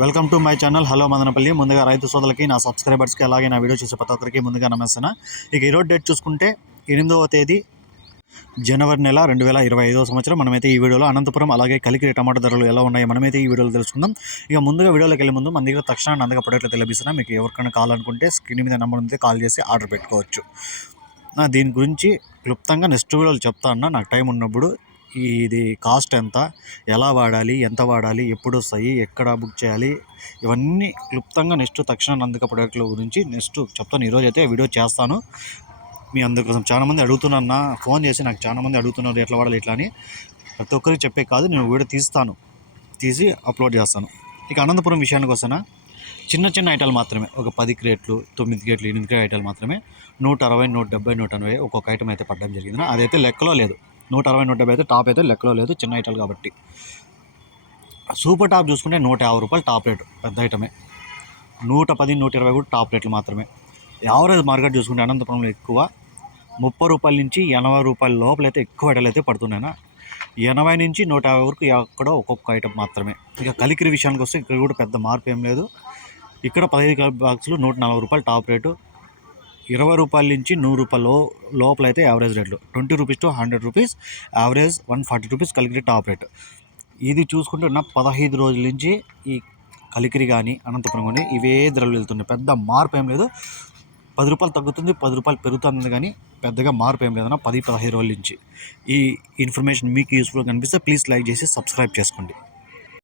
Welcome to my channel. Hello Madanapalle. ముందుగా రైతు సోదరులకి నా సబ్స్క్రైబర్స్కి అలాగే నా వీడియో చూసే ప్రతి ఒక్కరికి ముందుగా నమస్తున్నా ఇక ఈరోజు డేట్ చూసుకుంటే ఎనిమిదవ తేదీ జనవరి నెల రెండు వేల ఇరవై ఐదో సంవత్సరం. మనమైతే ఈ వీడియోలో అనంతపురం అలాగే కలికిరి టమాటా ధరలు ఎలా ఉన్నాయో మనమైతే ఈ వీడియోలో తెలుసుకుందాం. ఇక ముందుగా వీడియోలోకి వెళ్ళే ముందు మన దగ్గర తక్షణ అందగా ప్రొడక్ట్లు లభిస్తున్నా. మీకు ఎవరికైనా కావాలనుకుంటే స్క్రీన్ మీద నెంబర్ ఉంది కాల్ చేసి ఆర్డర్ పెట్టుకోవచ్చు. దీని గురించి క్లుప్తంగా నెక్స్ట్ వీడియోలో చెప్తా అన్న. నాకు టైం ఉన్నప్పుడు ఇది కాస్ట్ ఎంత ఎలా వాడాలి ఎంత వాడాలి ఎప్పుడు వస్తాయి ఎక్కడ బుక్ చేయాలి ఇవన్నీ క్లుప్తంగా నెక్స్ట్ తక్షణ నందిక ప్రొడక్ట్ల గురించి నెక్స్ట్ చెప్తాను. ఈరోజు అయితే వీడియో చేస్తాను. మీ అందుకోసం చాలామంది అడుగుతున్నా ఫోన్ చేసి నాకు చాలామంది అడుగుతున్నారు ఎట్లా వాడాలి ఇట్లా అని. ప్రతి ఒక్కరికి చెప్పే కాదు నేను వీడియో తీస్తాను. తీసి అప్లోడ్ చేస్తాను. ఇక అనంతపురం విషయానికి వస్తానా చిన్న చిన్న ఐటాలు మాత్రమే ఒక పది క్రేట్లు తొమ్మిది క్రేట్లు ఎనిమిది క్రేట్ ఐటాలు మాత్రమే నూట అరవై నూట డెబ్బై నూట ఎనభై ఒక్కొక్క ఐటమ్ అయితే పడడం జరిగింది. అదైతే లెక్కలో లేదు. నూట అరవై నూట డెబ్బై అయితే టాప్ అయితే లెక్కలో లేదు చిన్న ఐటాలు కాబట్టి. సూపర్ టాప్ చూసుకుంటే నూట యాభై రూపాయలు టాప్ రేటు పెద్ద ఐటమే. నూట పది నూట ఇరవై కూడా టాప్ రేట్లు మాత్రమే యావరేజ్ మార్కెట్ చూసుకుంటే అనంతపురంలో ఎక్కువ. ముప్పై రూపాయల నుంచి ఎనభై రూపాయల లోపల అయితే ఎక్కువ ఐటలు అయితే పడుతున్నాయినా. ఎనభై నుంచి నూట యాభై వరకు ఎక్కడ ఒక్కొక్క ఐటమ్ మాత్రమే. ఇక కలికిరి విషయానికి వస్తే ఇక్కడ కూడా పెద్ద మార్పు ఏం లేదు. ఇక్కడ పదిహేను బాక్సులు నూట నలభై రూపాయలు టాప్ రేటు ఇరవై రూపాయల నుంచి నూరు రూపాయల లో లోపల అయితే యావరేజ్ రేట్లు twenty rupees to hundred rupees average one forty rupees Kalikiri top rate. ఇది చూసుకుంటే నా పదహైదు రోజుల నుంచి ఈ కలికిరి కానీ అనంతపురం కానీ ఇవే ధరలు వెళ్తున్నాయి. పెద్ద మార్పు ఏం లేదు. పది రూపాయలు తగ్గుతుంది పది రూపాయలు పెరుగుతుంది కానీ పెద్దగా మార్పు ఏం లేదన్నా పది పదహైదు రోజుల నుంచి. ఈ ఇన్ఫర్మేషన్ మీకు యూస్ఫుల్గా కనిపిస్తే ప్లీజ్ లైక్ చేసి సబ్స్క్రైబ్ చేసుకోండి.